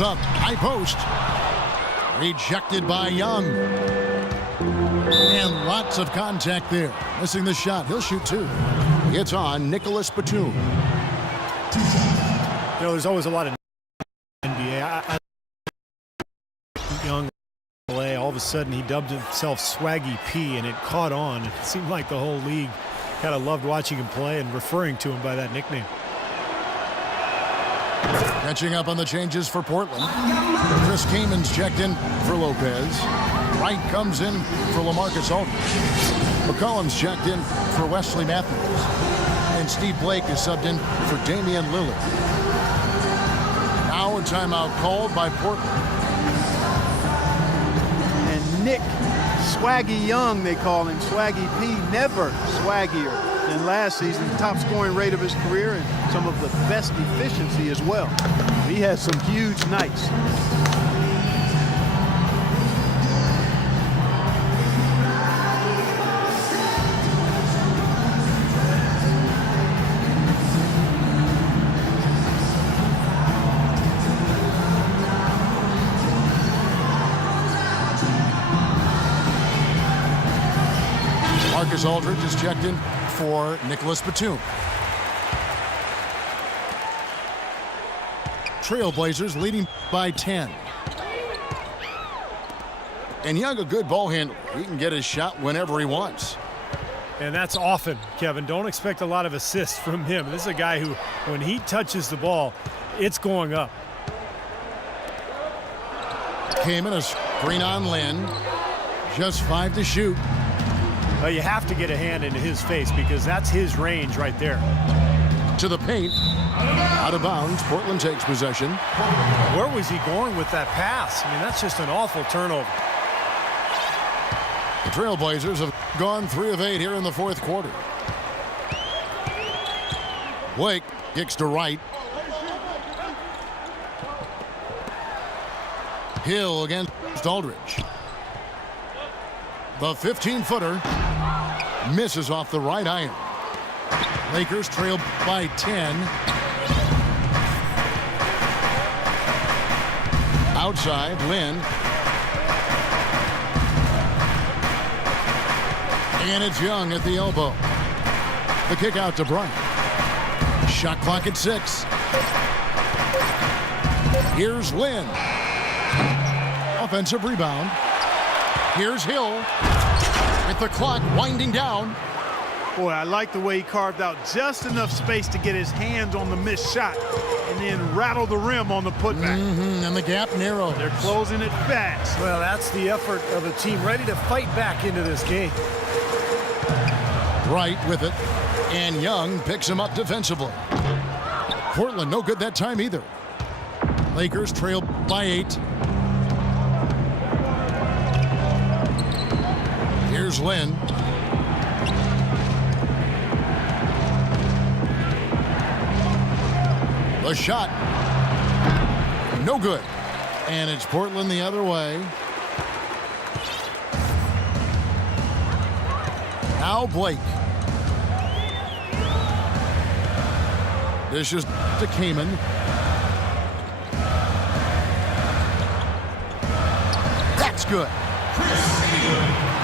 Up, high post. Rejected by Young. And lots of contact there. Missing the shot. He'll shoot two. It's on Nicholas Batum. You know, there's always a lot of NBA. Young play. All of a sudden, he dubbed himself Swaggy P, and it caught on. It seemed like the whole league kind of loved watching him play and referring to him by that nickname. Catching up on the changes for Portland. Chris Kamen's checked in for Lopez. Wright comes in for LaMarcus Aldridge. McCollum's checked in for Wesley Matthews. And Steve Blake is subbed in for Damian Lillard. Now a timeout called by Portland. And Nick Swaggy Young, they call him. Swaggy P, never swaggier than last season. Top scoring rate of his career and some of the best efficiency as well. He has some huge nights. Marcus Aldridge is checked in for Nicholas Batum. Trailblazers leading by 10. And Young, a good ball handler. He can get his shot whenever he wants. And that's often, Kevin. Don't expect a lot of assists from him. This is a guy who, when he touches the ball, it's going up. Came in a screen on Lynn. Just 5 to shoot. Well, you have to get a hand into his face because that's his range right there. To the paint. Out of bounds. Portland takes possession. Where was he going with that pass? I mean, that's just an awful turnover. The Trailblazers have gone 3 of 8 here in the fourth quarter. Blake kicks to Wright. Hill against Aldridge. The 15-footer misses off the right iron. Lakers trail by 10. Outside, Lynn. And it's Young at the elbow. The kick out to Bryant. Shot clock at 6. Here's Lynn. Offensive rebound. Here's Hill with the clock winding down. Boy, I like the way he carved out just enough space to get his hands on the missed shot and then rattle the rim on the putback. And the gap narrows. They're closing it fast. Well, that's the effort of a team ready to fight back into this game. Wright with it, and Young picks him up defensively. Portland no good that time either. Lakers trail by 8. Here's Lynn. The shot. No good. And it's Portland the other way. Now Blake. This is to Kaman. That's good.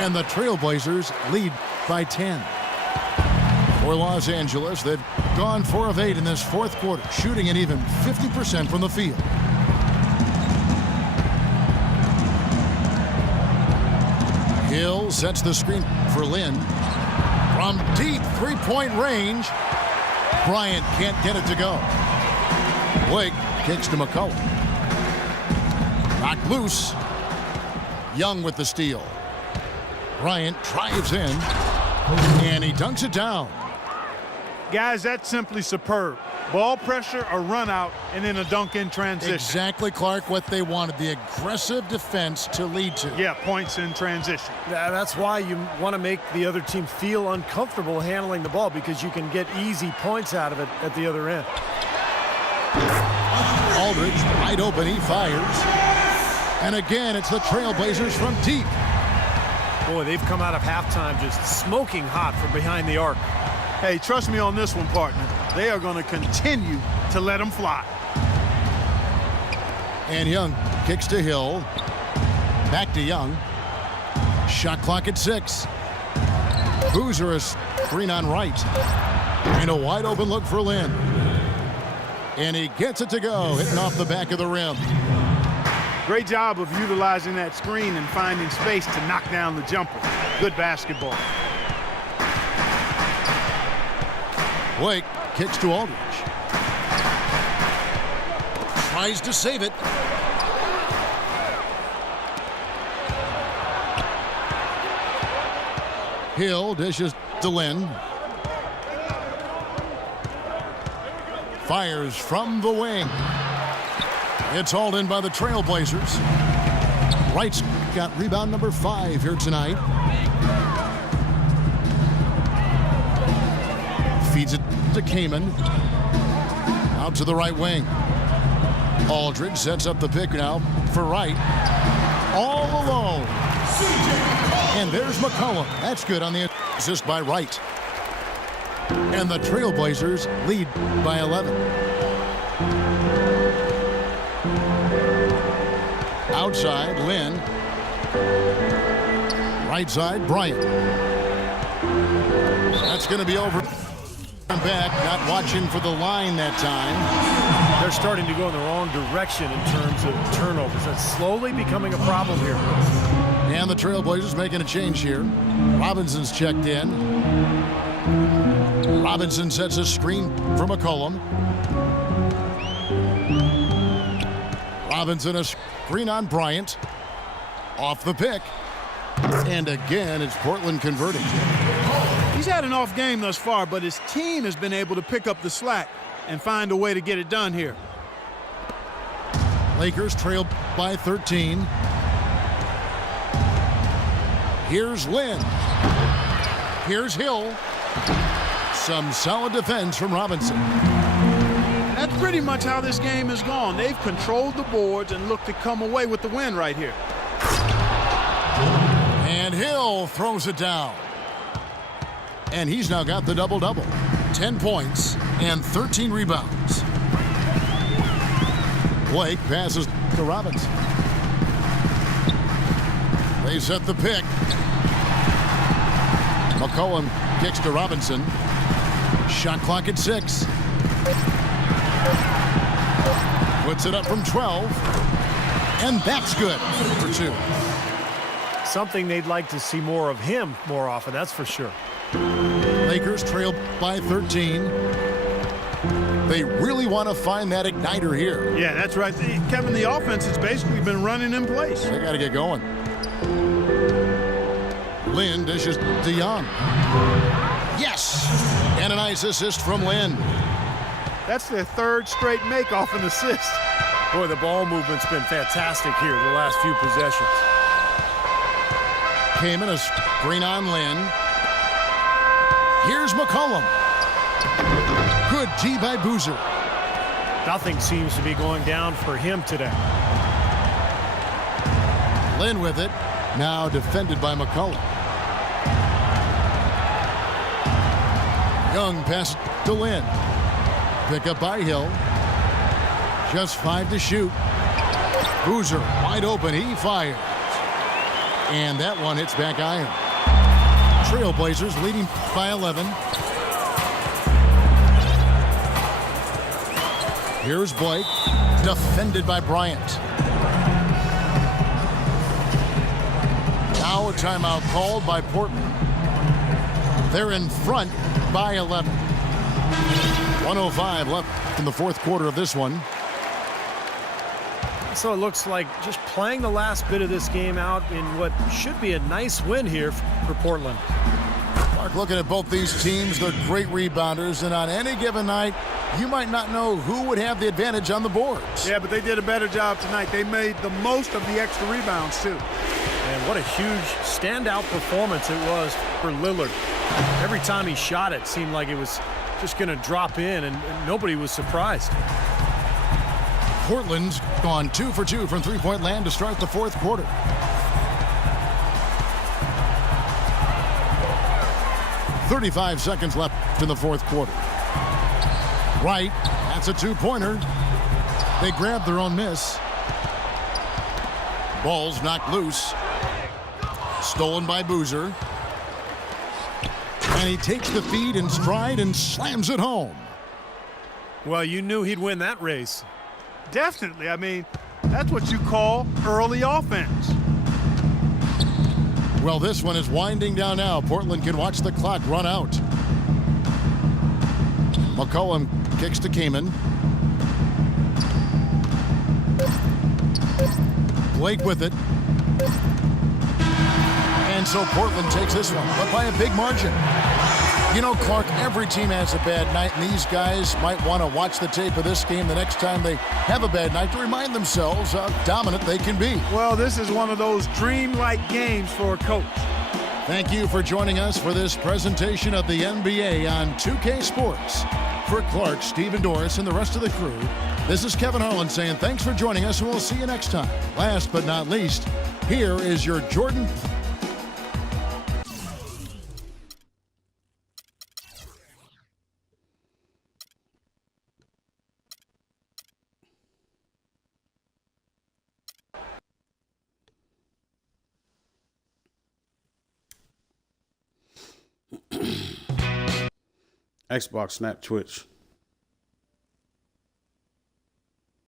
And the Trailblazers lead by 10. For Los Angeles, they've gone 4 of 8 in this fourth quarter, shooting at even 50% from the field. Hill sets the screen for Lynn. From deep three-point range, Bryant can't get it to go. Blake kicks to McCollum. Knocked loose. Young with the steal. Bryant drives in, and he dunks it down. Guys, that's simply superb. Ball pressure, a run out, and then a dunk in transition. Exactly, Clark, what they wanted, the aggressive defense to lead to. Yeah, points in transition. That's why you want to make the other team feel uncomfortable handling the ball because you can get easy points out of it at the other end. Aldridge wide open, he fires. And again, it's the Trailblazers from deep. Boy, they've come out of halftime just smoking hot from behind the arc. Hey, trust me on this one, partner. They are going to continue to let them fly. And Young kicks to Hill. Back to Young. Shot clock at 6. Boozer is screen on right. And a wide open look for Lynn. And he gets it to go, hitting off the back of the rim. Great job of utilizing that screen and finding space to knock down the jumper. Good basketball. Blake kicks to Aldridge. Tries to save it. Hill dishes to Lynn. Fires from the wing. It's hauled in by the Trailblazers. Wright's got rebound number 5 here tonight. Feeds it to Kaman. Out to the right wing. Aldridge sets up the pick now for Wright. All alone. And there's McCollum. That's good on the assist by Wright. And the Trailblazers lead by 11. Outside, Lynn. Right side, Bryant. That's going to be over. Back, not watching for the line that time. They're starting to go in the wrong direction in terms of turnovers. That's slowly becoming a problem here. And the Trailblazers making a change here. Robinson's checked in. Robinson sets a screen for McCollum. Robinson a screen on Bryant. Off the pick. And again, it's Portland converting. He's had an off game thus far, but his team has been able to pick up the slack and find a way to get it done here. Lakers trail by 13. Here's Lynn. Here's Hill. Some solid defense from Robinson. That's pretty much how this game has gone. They've controlled the boards and looked to come away with the win right here. And Hill throws it down. And he's now got the double-double. 10 points and 13 rebounds. Blake passes to Robinson. They set the pick. McCollum kicks to Robinson. Shot clock at 6. Puts it up from 12. And that's good for 2. Something they'd like to see more of him more often, that's for sure. Lakers trail by 13. They really want to find that igniter here. Yeah, that's right. Kevin, the offense has basically been running in place. They got to get going. Lynn dishes to Young. Yes! And a nice assist from Lynn. That's their 3rd straight make off an assist. Boy, the ball movement's been fantastic here the last few possessions. Kaman a screen on Lynn. Here's McCollum. Good G by Boozer. Nothing seems to be going down for him today. Lynn with it. Now defended by McCollum. Young pass to Lynn. Pick up by Hill. Just 5 to shoot. Boozer wide open. He fires. And that one hits back iron. Trailblazers leading by 11. Here's Blake. Defended by Bryant. Now a timeout called by Portland. They're in front by 11. 1:05 left in the 4th quarter of this one. So it looks like just playing the last bit of this game out in what should be a nice win here for Portland. Mark, looking at both these teams, they're great rebounders, and on any given night, you might not know who would have the advantage on the boards. Yeah, but they did a better job tonight. They made the most of the extra rebounds, too. And what a huge standout performance it was for Lillard. Every time he shot it seemed like it was just going to drop in, and nobody was surprised. Portland's gone 2 for 2 from three-point land to start the 4th quarter. .35 seconds left in the 4th quarter. Wright, that's a 2-pointer. They grabbed their own miss. Ball's knocked loose. Stolen by Boozer. And he takes the feed in stride and slams it home. Well, you knew he'd win that race. Definitely. I mean, that's what you call early offense. Well, this one is winding down now. Portland can watch the clock run out. McCollum kicks to Kaman. Blake with it. And so Portland takes this one, but by a big margin. You know, Clark, every team has a bad night, and these guys might want to watch the tape of this game the next time they have a bad night to remind themselves how dominant they can be. Well, this is one of those dreamlike games for a coach. Thank you for joining us for this presentation of the NBA on 2K Sports. For Clark, Stephen Doris, and the rest of the crew, this is Kevin Harlan saying thanks for joining us, and we'll see you next time. Last but not least, here is your Jordan. Xbox, Snap, Twitch.